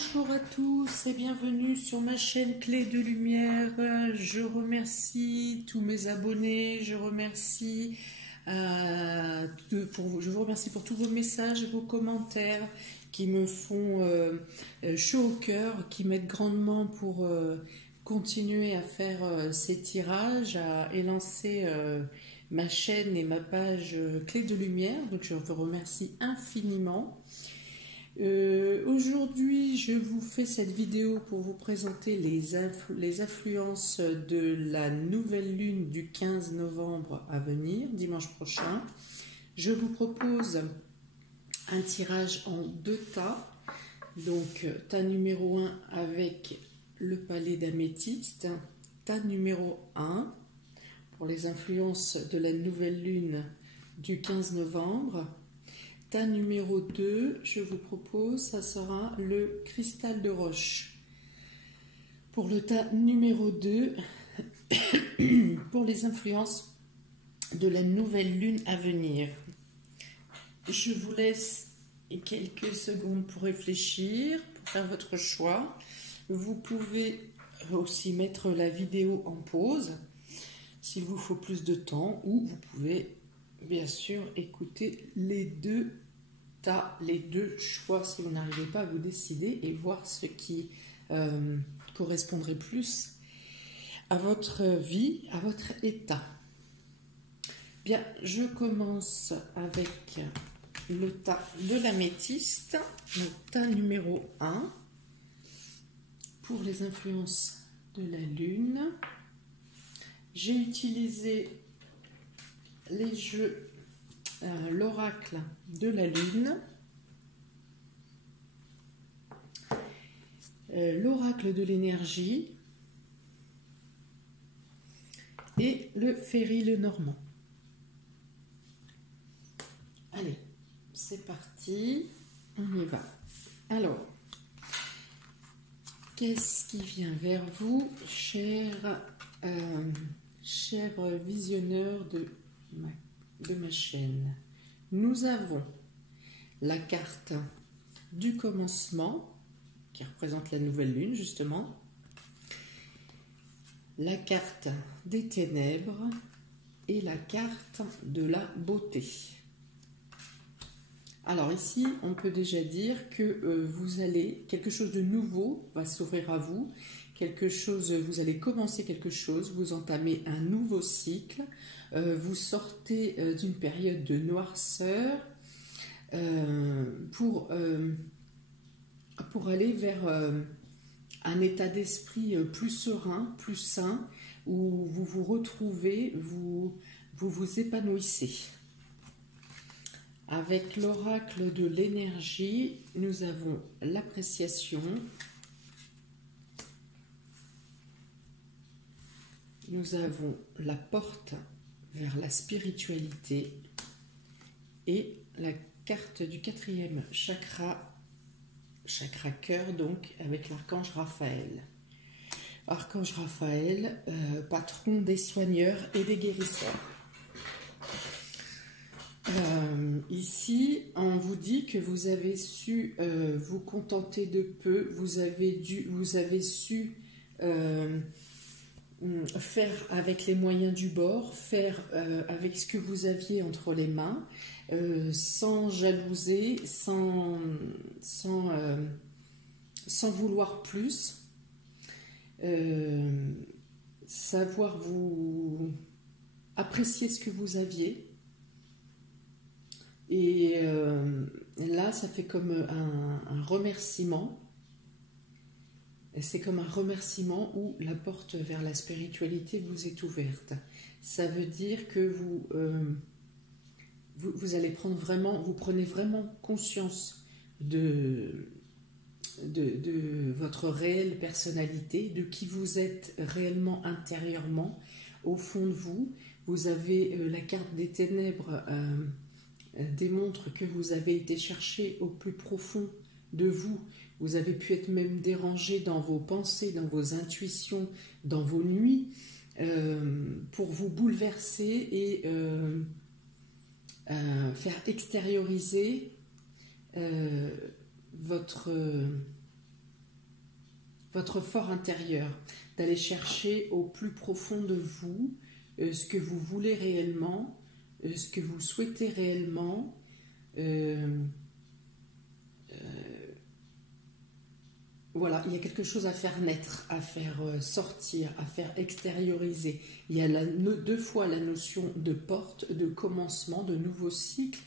Bonjour à tous et bienvenue sur ma chaîne Clé de Lumière. Je remercie tous mes abonnés, je vous remercie pour tous vos messages et vos commentaires qui me font chaud au cœur, qui m'aident grandement pour continuer à faire ces tirages, à élancer ma chaîne et ma page Clé de Lumière. Donc je vous remercie infiniment. Aujourd'hui, je vous fais cette vidéo pour vous présenter les influences de la nouvelle lune du 15 novembre à venir, dimanche prochain. Je vous propose un tirage en 2 tas. Donc, tas numéro 1 avec le palais d'améthyste, tas numéro 1 pour les influences de la nouvelle lune du 15 novembre. Tas numéro 2, je vous propose, ça sera le cristal de roche. Pour le tas numéro 2, pour les influences de la nouvelle lune à venir. Je vous laisse quelques secondes pour réfléchir, pour faire votre choix. Vous pouvez aussi mettre la vidéo en pause s'il vous faut plus de temps, ou vous pouvez bien sûr écouter les deux tas, les deux choix si vous n'arrivez pas à vous décider, et voir ce qui correspondrait plus à votre vie, à votre état. Bien, je commence avec le tas de l'améthyste, le tas numéro 1 pour les influences de la lune. J'ai utilisé les jeux l'oracle de la lune, l'oracle de l'énergie et le Féry le Normand. Allez, c'est parti, on y va. Alors, qu'est-ce qui vient vers vous, chers visionneurs de ma chaîne? Nous avons la carte du commencement qui représente la nouvelle lune justement, la carte des ténèbres et la carte de la beauté. Alors ici on peut déjà dire que quelque chose de nouveau va s'ouvrir à vous, vous allez commencer quelque chose, vous entamez un nouveau cycle, vous sortez d'une période de noirceur pour aller vers un état d'esprit plus serein, plus sain, où vous vous retrouvez, vous épanouissez. Avec l'oracle de l'énergie, nous avons l'appréciation, nous avons la porte vers la spiritualité et la carte du 4e chakra cœur, donc avec l'archange Raphaël. Archange Raphaël, patron des soigneurs et des guérisseurs. Ici, on vous dit que vous avez su vous contenter de peu, vous avez su faire avec les moyens du bord, faire avec ce que vous aviez entre les mains, sans jalouser, sans vouloir plus, savoir vous apprécier ce que vous aviez. Et là, ça fait comme un remerciement. C'est comme un remerciement où la porte vers la spiritualité vous est ouverte. Ça veut dire que vous allez vous prenez vraiment conscience de votre réelle personnalité, de qui vous êtes réellement intérieurement, au fond de vous. Vous avez la carte des ténèbres démontre que vous avez été chercher au plus profond de vous. Vous avez pu être même dérangé dans vos pensées, dans vos intuitions, dans vos nuits, pour vous bouleverser et faire extérioriser votre votre fort intérieur, d'aller chercher au plus profond de vous ce que vous voulez réellement, ce que vous souhaitez réellement. Voilà, il y a quelque chose à faire naître, à faire sortir, à faire extérioriser. Il y a deux fois la notion de porte, de commencement, de nouveau cycle,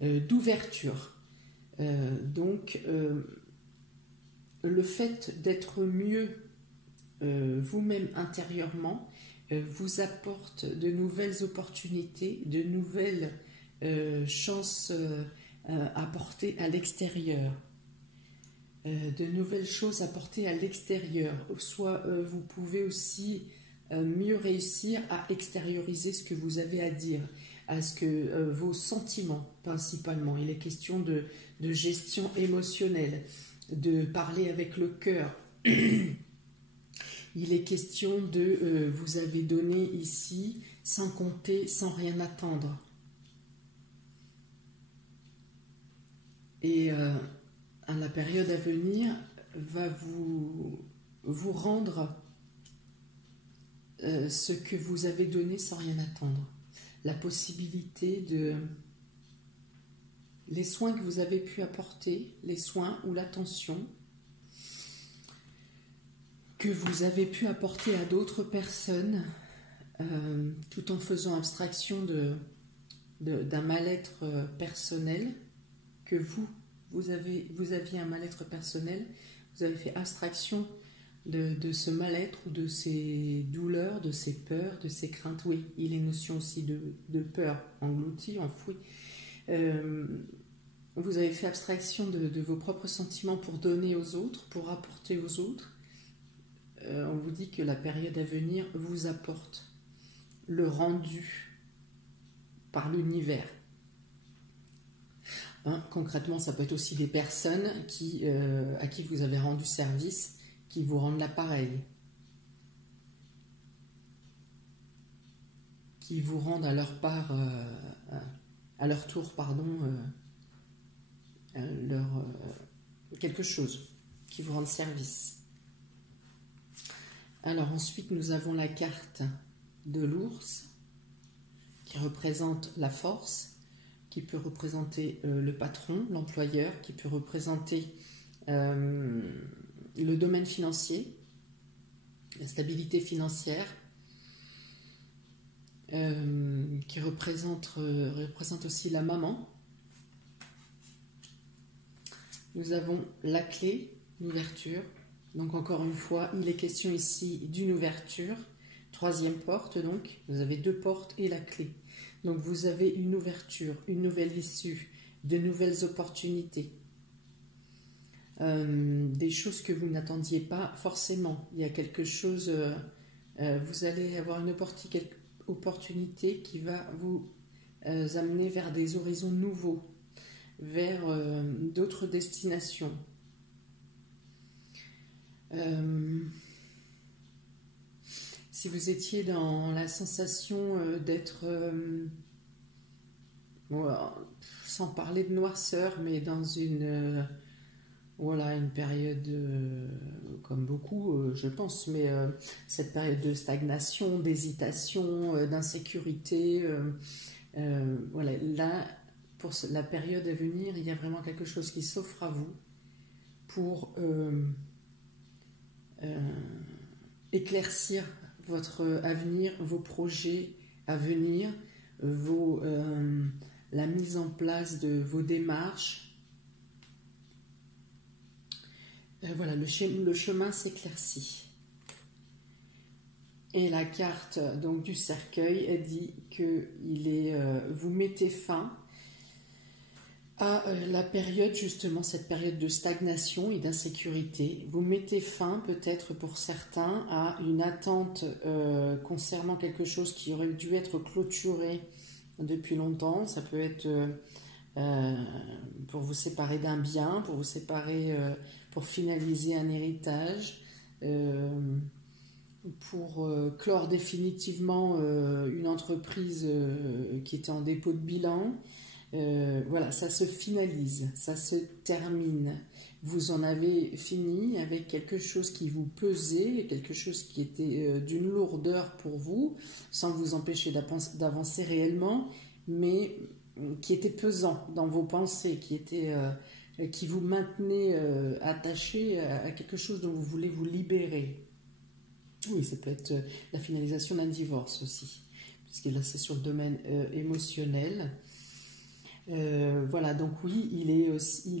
d'ouverture. Donc, le fait d'être mieux vous-même intérieurement vous apporte de nouvelles opportunités, de nouvelles chances à porter à l'extérieur, de nouvelles choses à porter à l'extérieur. Soit vous pouvez aussi mieux réussir à extérioriser ce que vous avez à dire, à ce que vos sentiments principalement. Il est question de gestion émotionnelle, de parler avec le cœur. Il est question de vous avez donné ici sans compter, sans rien attendre. Et à la période à venir va vous rendre ce que vous avez donné sans rien attendre. La possibilité de... les soins que vous avez pu apporter, les soins ou l'attention que vous avez pu apporter à d'autres personnes, tout en faisant abstraction d'un mal-être personnel, que vous aviez un mal-être personnel, vous avez fait abstraction de ce mal-être ou de ces douleurs, de ces peurs, de ces craintes. Oui, il est notion aussi de peur engloutie, enfouie. Vous avez fait abstraction de vos propres sentiments pour donner aux autres, pour apporter aux autres. On vous dit que la période à venir vous apporte le rendu par l'univers. Concrètement, ça peut être aussi des personnes à qui vous avez rendu service, qui vous rendent l'appareil, qui vous rendent à leur part, à leur tour, quelque chose, qui vous rendent service. Alors ensuite, nous avons la carte de l'ours, qui représente la force, qui peut représenter le patron, l'employeur, qui peut représenter le domaine financier, la stabilité financière, qui représente aussi la maman. Nous avons la clé, l'ouverture. Donc encore une fois, il est question ici d'une ouverture. Troisième porte, donc, vous avez deux portes et la clé. Donc vous avez une ouverture, une nouvelle issue, de nouvelles opportunités. Des choses que vous n'attendiez pas forcément. Il y a quelque chose, vous allez avoir une opportunité qui va vous amener vers des horizons nouveaux, vers d'autres destinations. Si vous étiez dans la sensation d'être, sans parler de noirceur, mais dans une période, comme beaucoup, je pense, mais cette période de stagnation, d'hésitation, d'insécurité, là, pour la période à venir, il y a vraiment quelque chose qui s'offre à vous pour éclaircir votre avenir, vos projets à venir, la mise en place de vos démarches. Voilà, le chemin s'éclaircit. Et la carte donc du cercueil, elle dit que vous mettez fin à la période, justement, cette période de stagnation et d'insécurité. Vous mettez fin, peut-être pour certains, à une attente concernant quelque chose qui aurait dû être clôturé depuis longtemps. Ça peut être pour vous séparer d'un bien, pour vous séparer, pour finaliser un héritage, pour clore définitivement une entreprise qui était en dépôt de bilan. Voilà, ça se finalise, ça se termine. Vous en avez fini avec quelque chose qui vous pesait, quelque chose qui était d'une lourdeur pour vous, sans vous empêcher d'avancer réellement, mais qui était pesant dans vos pensées, qui vous maintenait attaché à quelque chose dont vous voulez vous libérer. Oui, ça peut être la finalisation d'un divorce aussi, puisque là c'est sur le domaine émotionnel. Voilà, donc oui, il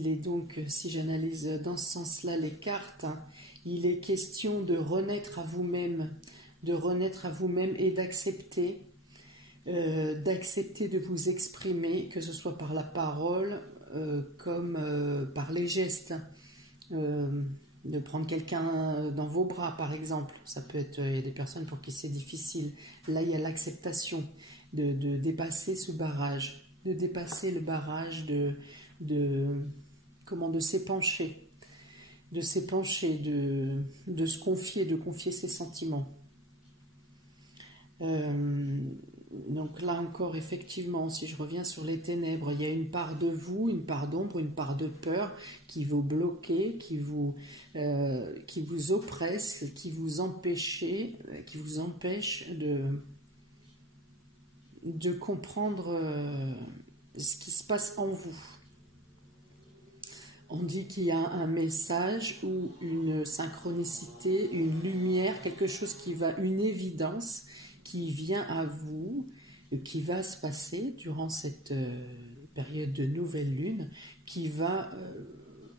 est donc, si j'analyse dans ce sens-là les cartes, hein, il est question de renaître à vous-même, et d'accepter de vous exprimer, que ce soit par la parole comme par les gestes. De prendre quelqu'un dans vos bras, par exemple. Ça peut être, il y a des personnes pour qui c'est difficile. Là, il y a l'acceptation de dépasser ce barrage, de dépasser le barrage de s'épancher, de se confier, de confier ses sentiments. Donc là encore, effectivement, si je reviens sur les ténèbres, il y a une part de vous, une part d'ombre, une part de peur qui vous bloque, qui vous oppresse, qui vous empêche de comprendre ce qui se passe en vous. On dit qu'il y a un message ou une synchronicité, une lumière, quelque chose une évidence qui vient à vous, qui va se passer durant cette période de nouvelle lune, qui va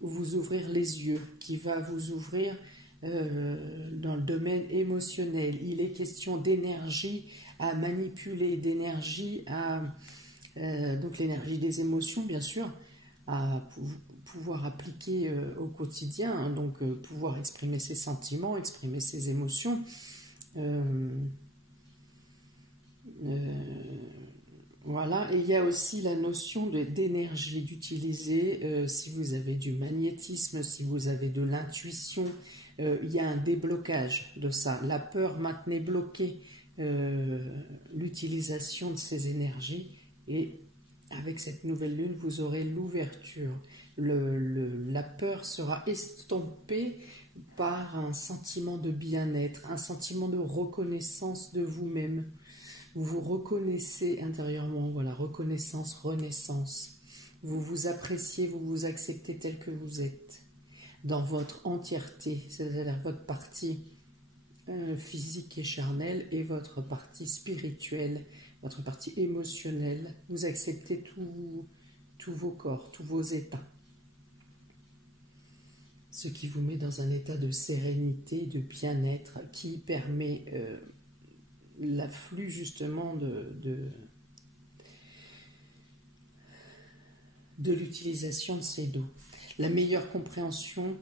vous ouvrir les yeux, qui va vous ouvrir dans le domaine émotionnel. Il est question d'énergie à manipuler, d'énergie donc l'énergie des émotions, bien sûr, à pouvoir appliquer au quotidien, hein, donc pouvoir exprimer ses sentiments, exprimer ses émotions. Voilà, et il y a aussi la notion d'énergie, d'utiliser, si vous avez du magnétisme, si vous avez de l'intuition, il y a un déblocage de ça. La peur maintenait bloquée l'utilisation de ces énergies, et avec cette nouvelle lune, vous aurez l'ouverture. La peur sera estompée par un sentiment de bien-être, un sentiment de reconnaissance de vous-même. Vous vous reconnaissez intérieurement, voilà, reconnaissance, renaissance. Vous vous appréciez, vous vous acceptez tel que vous êtes, dans votre entièreté, c'est-à-dire votre partie physique et charnelle et votre partie spirituelle, votre partie émotionnelle. Vous acceptez tous vos corps, tous vos états. Ce qui vous met dans un état de sérénité, de bien-être, qui permet l'afflux justement de l'utilisation de ces dos. La meilleure compréhension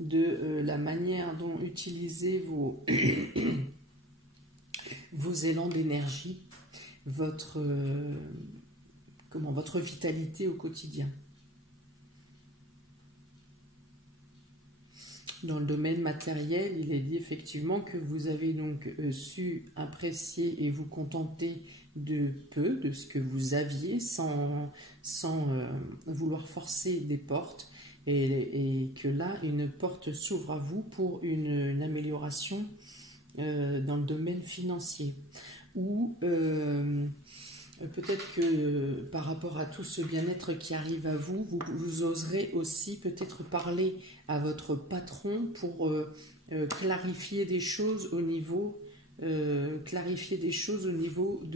de la manière dont utiliser vos élans d'énergie, votre vitalité au quotidien. Dans le domaine matériel, il est dit effectivement que vous avez donc su apprécier et vous contenter de peu, de ce que vous aviez, sans vouloir forcer des portes, et que là, une porte s'ouvre à vous pour une amélioration dans le domaine financier. Ou peut-être que par rapport à tout ce bien-être qui arrive à vous, vous oserez aussi peut-être parler à votre patron pour clarifier des choses au niveau de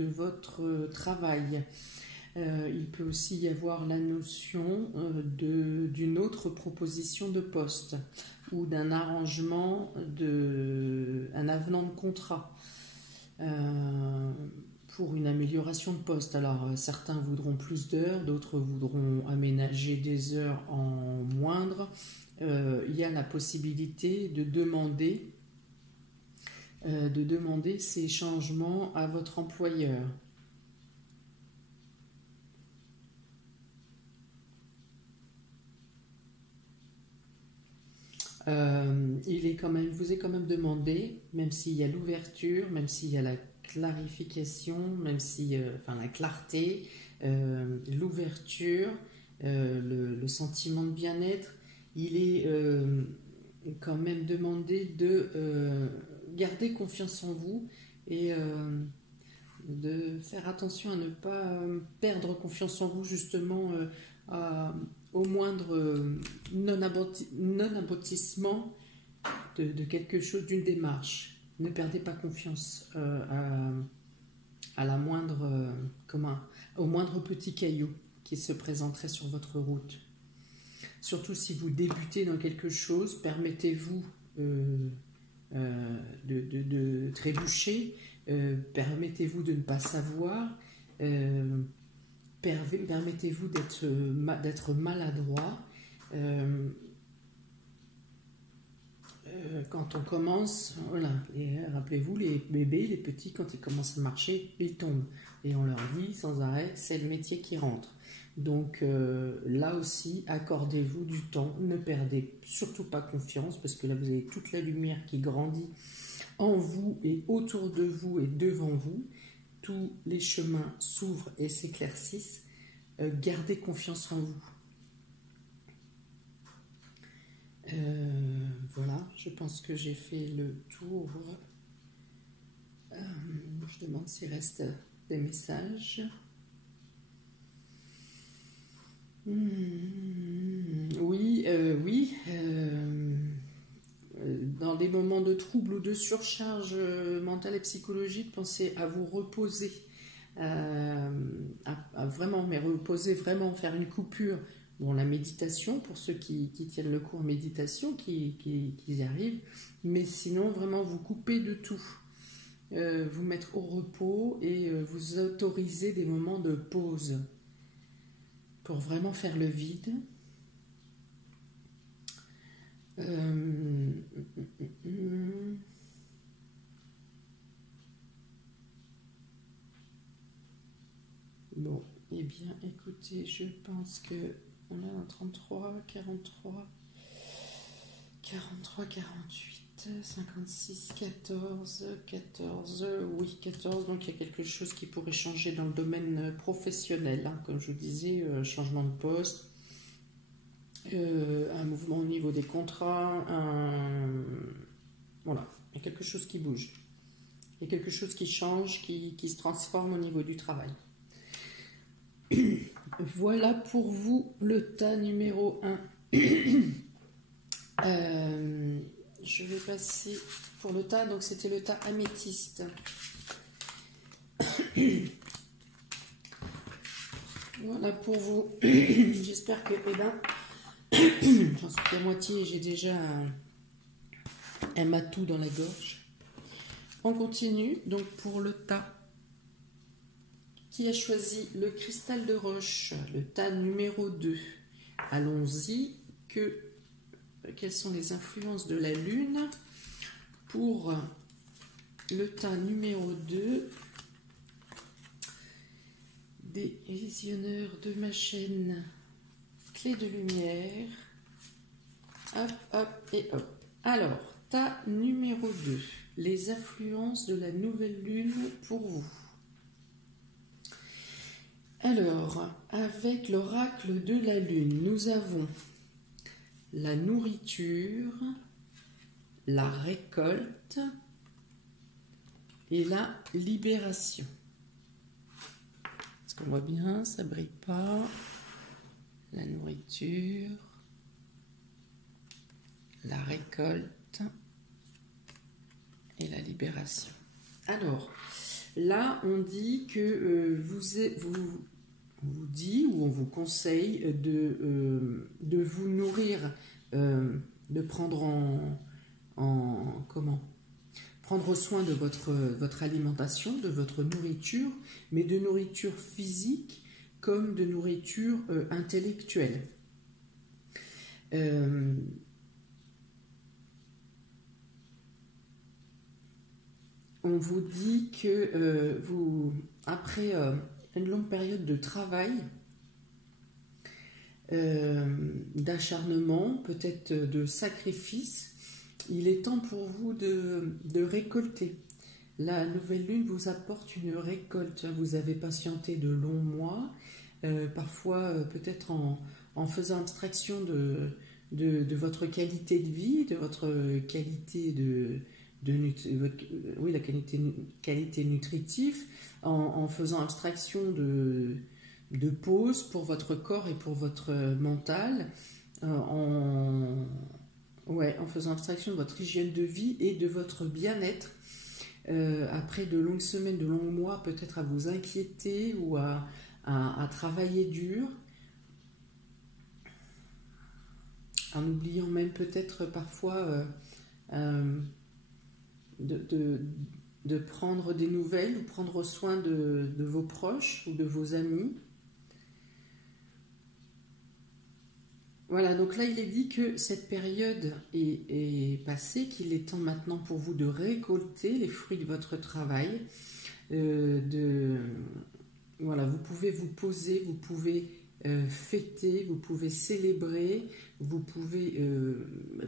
votre travail. Il peut aussi y avoir la notion d'une autre proposition de poste ou d'un arrangement, un avenant de contrat. Pour une amélioration de poste. Alors certains voudront plus d'heures, d'autres voudront aménager des heures en moindre. Il y a la possibilité de demander ces changements à votre employeur. Vous est quand même demandé, même s'il y a l'ouverture, même s'il y a la clarification, même si, la clarté, l'ouverture, le sentiment de bien-être. Il est quand même demandé de garder confiance en vous et de faire attention à ne pas perdre confiance en vous justement au moindre non-aboutissement de quelque chose, d'une démarche. Ne perdez pas confiance à la moindre, au moindre petit caillou qui se présenterait sur votre route. Surtout si vous débutez dans quelque chose, permettez-vous de trébucher, permettez-vous de ne pas savoir, permettez-vous d'être maladroit. Quand on commence, voilà, rappelez-vous, les bébés, les petits, quand ils commencent à marcher, ils tombent. Et on leur dit sans arrêt, c'est le métier qui rentre. Donc là aussi, accordez-vous du temps, ne perdez surtout pas confiance, parce que là, vous avez toute la lumière qui grandit en vous et autour de vous et devant vous. Tous les chemins s'ouvrent et s'éclaircissent. Gardez confiance en vous. Voilà, je pense que j'ai fait le tour. Je demande s'il reste des messages. Oui. Dans des moments de trouble ou de surcharge mentale et psychologique, pensez à vous reposer, à vraiment, mais reposer vraiment, faire une coupure. Bon, la méditation, pour ceux qui tiennent le cours méditation, qui y arrivent, mais sinon, vraiment, vous coupez de tout. Vous mettre au repos et vous autoriser des moments de pause pour vraiment faire le vide. Bon, eh bien, écoutez, je pense que on a un 33, 43, 43, 48, 56, 14, 14, oui, 14. Donc, il y a quelque chose qui pourrait changer dans le domaine professionnel, hein, comme je vous disais, changement de poste, un mouvement au niveau des contrats, voilà, il y a quelque chose qui bouge. Il y a quelque chose qui change, qui se transforme au niveau du travail. Voilà pour vous le tas numéro 1. Je vais passer pour le tas, donc c'était le tas améthyste. Voilà pour vous. J'espère que, j'en suis à moitié, j'ai déjà un matou dans la gorge. On continue, donc pour le tas. Qui a choisi le cristal de roche, le tas numéro 2? Allons-y. Quelles sont les influences de la lune pour le tas numéro 2 des visionneurs de ma chaîne Clé de lumière? Hop, hop et hop. Alors, tas numéro 2, les influences de la nouvelle lune pour vous. Alors, avec l'oracle de la lune, nous avons la nourriture, la récolte et la libération. Est-ce qu'on voit bien? Ça ne brille pas. La nourriture, la récolte et la libération. Alors, là, on dit que vous dit ou on vous conseille de vous nourrir, de prendre prendre soin de votre alimentation, de votre nourriture, mais de nourriture physique comme de nourriture intellectuelle. On vous dit que après une longue période de travail, d'acharnement, peut-être de sacrifice, il est temps pour vous de récolter. La nouvelle lune vous apporte une récolte. Vous avez patienté de longs mois parfois peut-être en faisant abstraction de votre qualité de vie, de votre qualité oui, la qualité nutritive, en faisant abstraction de pause pour votre corps et pour votre mental, en faisant abstraction de votre hygiène de vie et de votre bien-être. Après de longues semaines, de longs mois, peut-être à vous inquiéter ou à travailler dur, en oubliant même peut-être parfois de prendre des nouvelles ou prendre soin de vos proches ou de vos amis. Voilà, donc là il est dit que cette période est passée, qu'il est temps maintenant pour vous de récolter les fruits de votre travail. Voilà, vous pouvez vous poser, vous pouvez fêter, vous pouvez célébrer, vous pouvez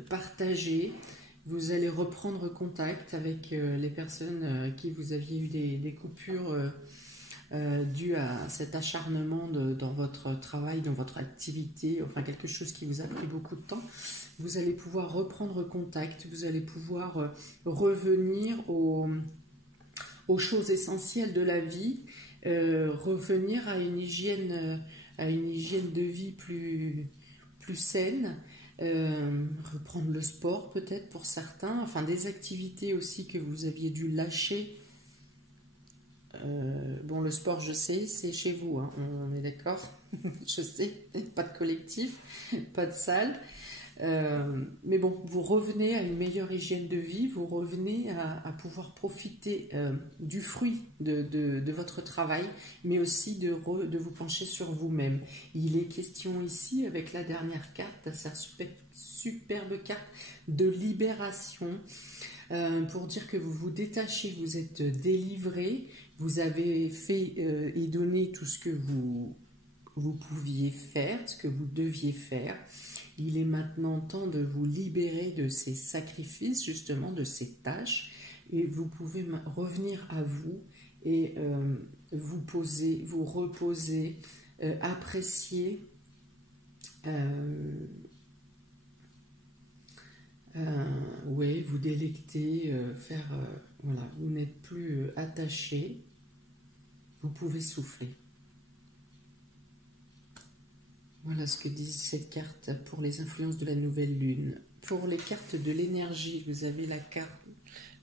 partager. Vous allez reprendre contact avec les personnes qui vous aviez eu des coupures dues à cet acharnement dans votre travail, dans votre activité, enfin quelque chose qui vous a pris beaucoup de temps. Vous allez pouvoir reprendre contact, vous allez pouvoir revenir aux choses essentielles de la vie, revenir à une hygiène de vie plus saine. Reprendre le sport peut-être pour certains, enfin des activités aussi que vous aviez dû lâcher. Bon, le sport, je sais, c'est chez vous, hein, on est d'accord. Je sais, pas de collectif, pas de salle, mais bon, vous revenez à une meilleure hygiène de vie, vous revenez à pouvoir profiter du fruit de votre travail, mais aussi de vous pencher sur vous-même. Il est question ici, avec la dernière carte, cette superbe carte de libération, pour dire que vous vous détachez, vous êtes délivré, vous avez fait et donné tout ce que vous pouviez faire, ce que vous deviez faire. Il est maintenant temps de vous libérer de ces sacrifices, justement, de ces tâches, et vous pouvez revenir à vous et vous poser, vous reposer, apprécier, oui, vous délecter, voilà, vous n'êtes plus attaché, vous pouvez souffler. Voilà ce que dit cette carte pour les influences de la nouvelle lune. Pour les cartes de l'énergie, vous avez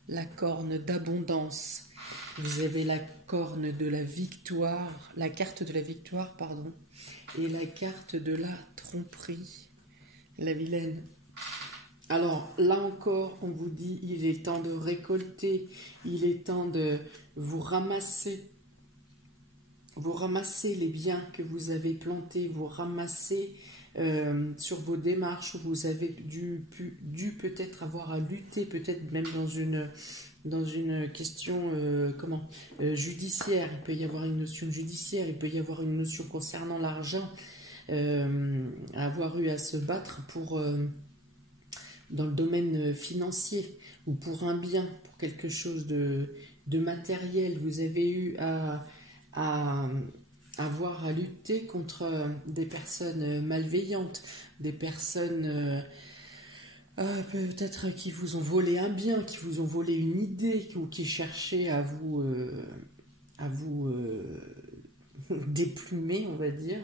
la corne d'abondance, vous avez la corne de la victoire, la carte de la victoire, pardon, et la carte de la tromperie, la vilaine. Alors là encore, on vous dit, il est temps de récolter, il est temps de vous ramasser les biens que vous avez plantés, vous ramasser sur vos démarches où vous avez dû peut-être avoir à lutter, peut-être même dans une question judiciaire. Il peut y avoir une notion judiciaire, il peut y avoir une notion concernant l'argent, avoir eu à se battre dans le domaine financier ou pour un bien, pour quelque chose de matériel. Vous avez eu à avoir à lutter contre des personnes malveillantes, des personnes peut-être qui vous ont volé un bien, qui vous ont volé une idée, ou qui cherchaient à vous déplumer, on va dire.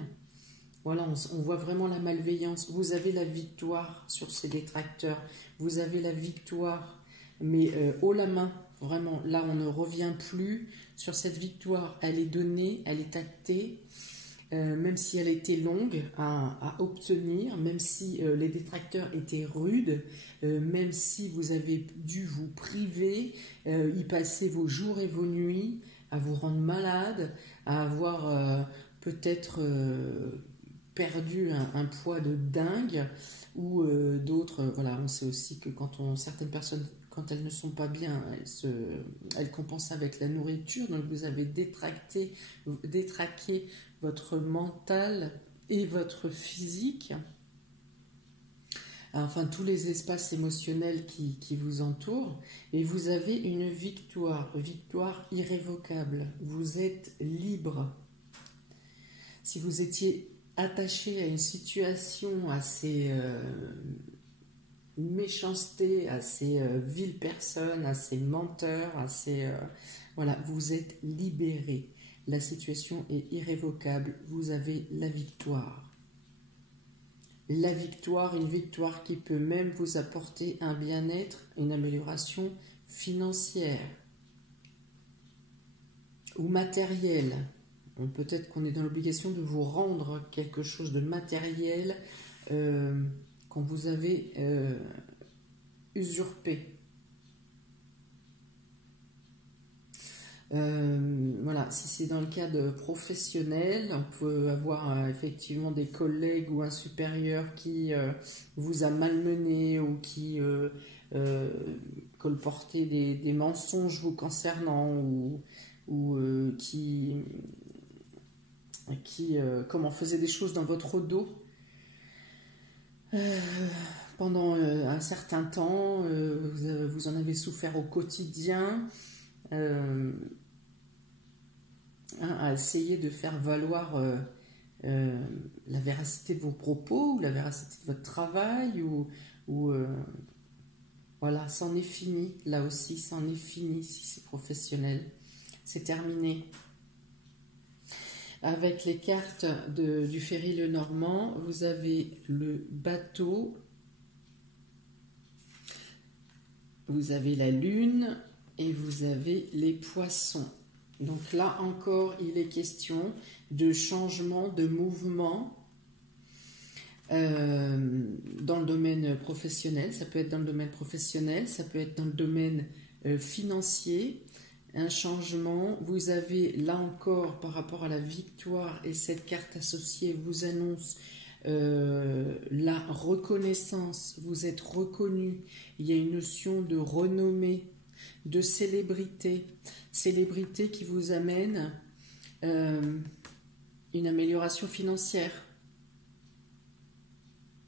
Voilà, on voit vraiment la malveillance. Vous avez la victoire sur ces détracteurs. Vous avez la victoire, mais haut la main. Vraiment, là, on ne revient plus sur cette victoire. Elle est donnée, elle est actée, même si elle était longue à obtenir, même si les détracteurs étaient rudes, même si vous avez dû vous priver, y passer vos jours et vos nuits, à vous rendre malade, à avoir peut-être perdu un poids de dingue, ou d'autres, voilà, on sait aussi que certaines personnes, quand elles ne sont pas bien, elles compensent avec la nourriture. Donc vous avez détraqué votre mental et votre physique, enfin tous les espaces émotionnels qui vous entourent, et vous avez une victoire irrévocable. Vous êtes libre. Si vous étiez attaché à une situation, à ces méchancetés, à ces viles personnes, à ces menteurs, à ces... voilà, vous êtes libéré. La situation est irrévocable. Vous avez la victoire. La victoire, une victoire qui peut même vous apporter un bien-être, une amélioration financière ou matérielle. Peut-être qu'on est dans l'obligation de vous rendre quelque chose de matériel qu'on vous avez usurpé. Voilà, si c'est dans le cadre professionnel, on peut avoir effectivement des collègues ou un supérieur qui vous a malmené ou qui colportait des mensonges vous concernant ou qui comment faisait des choses dans votre dos pendant un certain temps, vous en avez souffert au quotidien. À essayer de faire valoir la véracité de vos propos ou la véracité de votre travail ou voilà, c'en est fini, là aussi c'en est fini si c'est professionnel, c'est terminé. Avec les cartes du Ferry Lenormand, vous avez le bateau, vous avez la lune et vous avez les poissons. Donc là encore, il est question de changement, de mouvement dans le domaine professionnel. Ça peut être dans le domaine professionnel, ça peut être dans le domaine financier. Un changement, vous avez là encore par rapport à la victoire et cette carte associée vous annonce la reconnaissance, vous êtes reconnu, il y a une notion de renommée, de célébrité qui vous amène une amélioration financière.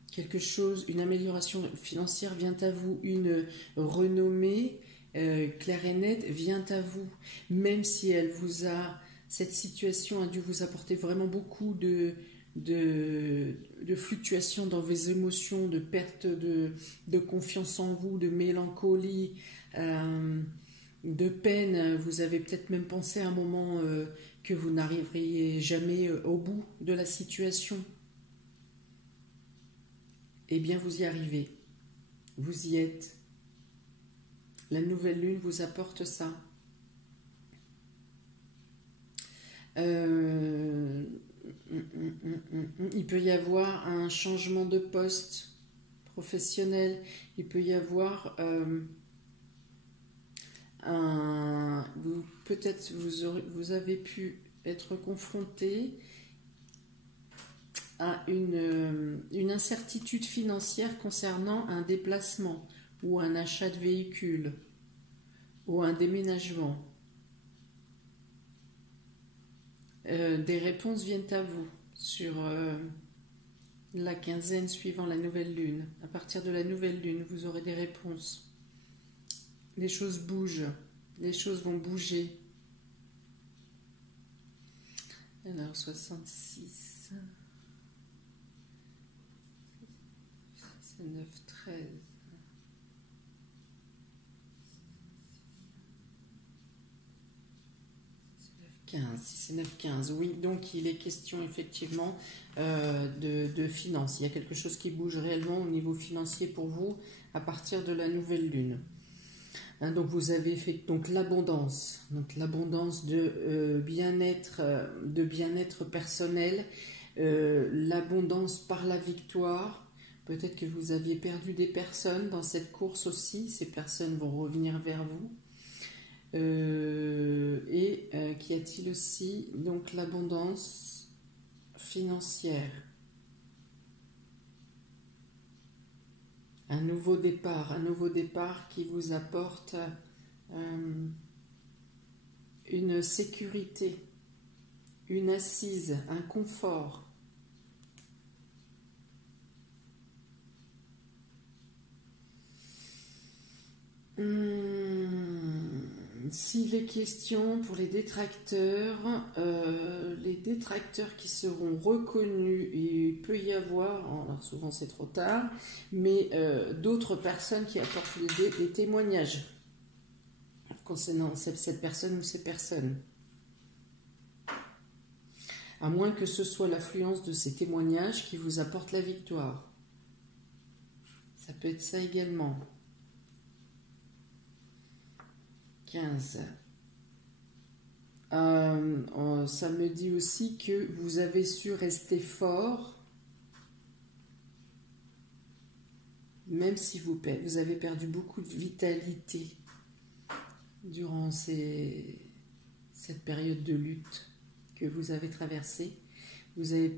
Quelque chose, une amélioration financière vient à vous, une renommée claire et nette vient à vous, même si elle vous a, cette situation a dû vous apporter vraiment beaucoup de fluctuations dans vos émotions, de perte de confiance en vous, de mélancolie, de peine. Vous avez peut-être même pensé à un moment que vous n'arriveriez jamais au bout de la situation. Eh bien, vous y arrivez. Vous y êtes. La nouvelle lune vous apporte ça. Il peut y avoir un changement de poste professionnel. Il peut y avoir peut-être vous avez pu être confronté à une incertitude financière concernant un déplacement ou un achat de véhicule ou un déménagement. Des réponses viennent à vous sur la quinzaine suivant la nouvelle lune. À partir de la nouvelle lune, vous aurez des réponses. Les choses bougent, les choses vont bouger. Alors 66, 9, 13. 15, 6 et 9, 15. Oui, donc il est question effectivement de finances. Il y a quelque chose qui bouge réellement au niveau financier pour vous à partir de la nouvelle lune. Donc vous avez fait donc l'abondance de bien-être personnel, l'abondance par la victoire. Peut-être que vous aviez perdu des personnes dans cette course aussi. Ces personnes vont revenir vers vous. Qu'y a-t-il aussi? Donc l'abondance financière. Un nouveau départ qui vous apporte une sécurité, une assise, un confort. S'il est question pour les détracteurs qui seront reconnus, il peut y avoir, alors souvent c'est trop tard, mais d'autres personnes qui apportent des témoignages concernant cette personne ou ces personnes. À moins que ce soit l'affluence de ces témoignages qui vous apporte la victoire. Ça peut être ça également. 15. Ça me dit aussi que vous avez su rester fort, même si vous avez perdu beaucoup de vitalité durant cette période de lutte que vous avez traversée. Vous êtes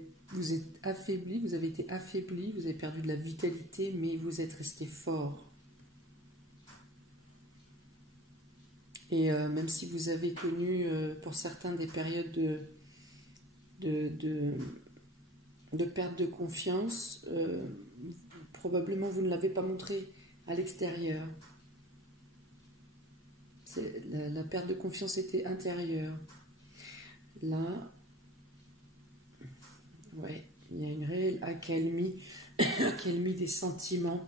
affaibli, vous avez été affaibli, vous avez perdu de la vitalité, mais vous êtes resté fort. Et même si vous avez connu pour certains des périodes de perte de confiance, probablement vous ne l'avez pas montré à l'extérieur. La perte de confiance était intérieure. Là, ouais, il y a une réelle accalmie, accalmie des sentiments,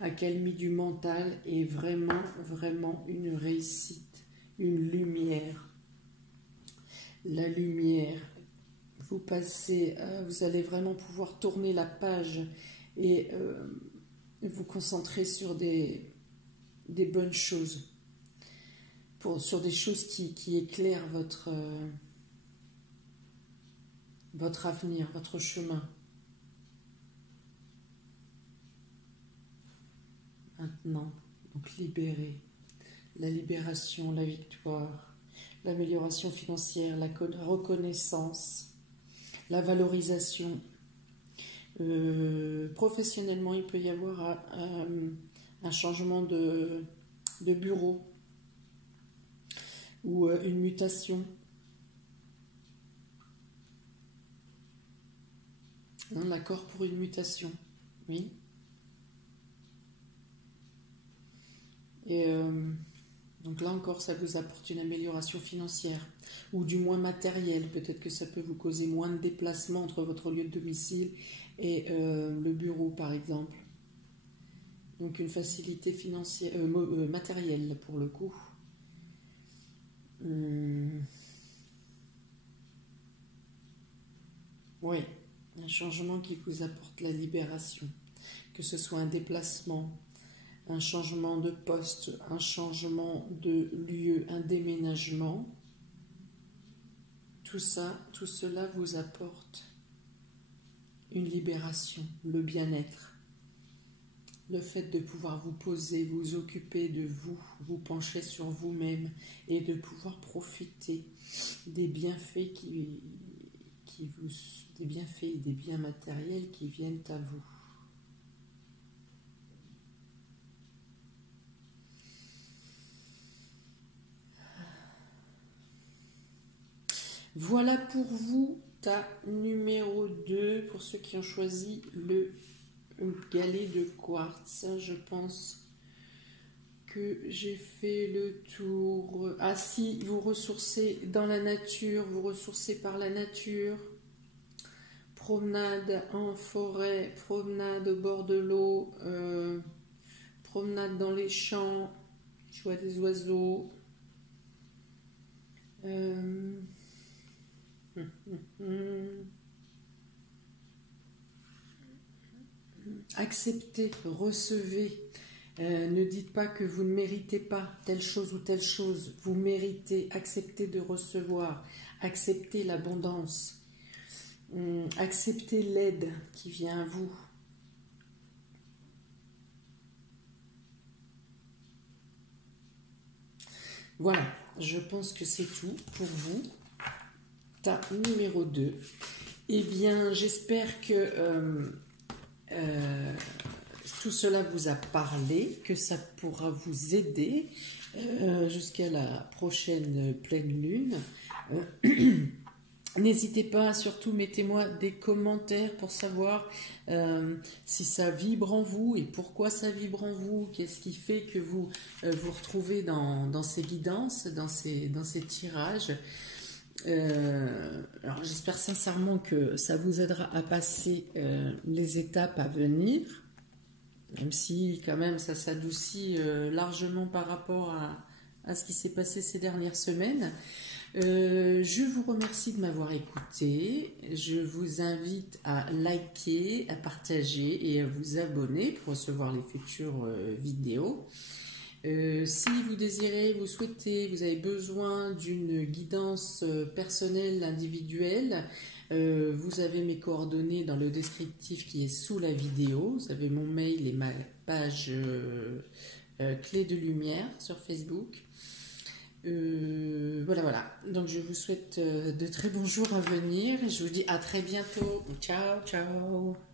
accalmie du mental et vraiment, vraiment une réussite, une lumière. La lumière, vous allez vraiment pouvoir tourner la page et vous concentrer sur des bonnes choses, sur des choses qui éclairent votre avenir, votre chemin. Maintenant, donc libérer, la libération, la victoire, l'amélioration financière, la reconnaissance, la valorisation. Professionnellement, il peut y avoir un changement de bureau ou une mutation. L'accord pour une mutation, oui. Et donc là encore, ça vous apporte une amélioration financière, ou du moins matérielle. Peut-être que ça peut vous causer moins de déplacements entre votre lieu de domicile et le bureau, par exemple. Donc une facilité financière, matérielle pour le coup. Oui, un changement qui vous apporte la libération, que ce soit un déplacement, un changement de poste, un changement de lieu, un déménagement. Tout cela vous apporte une libération, le bien-être, le fait de pouvoir vous poser, vous occuper de vous, vous pencher sur vous-même et de pouvoir profiter des bienfaits des bienfaits et des biens matériels qui viennent à vous. Voilà pour vous, tas numéro 2, pour ceux qui ont choisi le galet de quartz. Je pense que j'ai fait le tour. Ah si, vous ressourcez dans la nature, vous ressourcez par la nature. Promenade en forêt, promenade au bord de l'eau, promenade dans les champs, je vois des oiseaux. Acceptez, recevez. Ne dites pas que vous ne méritez pas telle chose ou telle chose. Vous méritez, acceptez de recevoir, acceptez l'abondance, acceptez l'aide qui vient à vous. Voilà, je pense que c'est tout pour vous. Tas numéro 2. Eh bien, j'espère que tout cela vous a parlé, que ça pourra vous aider jusqu'à la prochaine pleine lune. N'hésitez pas, surtout mettez-moi des commentaires pour savoir si ça vibre en vous et pourquoi ça vibre en vous, qu'est-ce qui fait que vous vous retrouvez dans ces guidances, dans ces tirages. Alors j'espère sincèrement que ça vous aidera à passer les étapes à venir, même si quand même ça s'adoucit largement par rapport à ce qui s'est passé ces dernières semaines. Je vous remercie de m'avoir écouté. Je vous invite à liker, à partager et à vous abonner pour recevoir les futures vidéos. Si vous désirez, vous souhaitez, vous avez besoin d'une guidance personnelle, individuelle, vous avez mes coordonnées dans le descriptif qui est sous la vidéo. Vous avez mon mail et ma page Clé de Lumière sur Facebook. Voilà. Donc je vous souhaite de très bons jours à venir. Je vous dis à très bientôt. Ciao, ciao.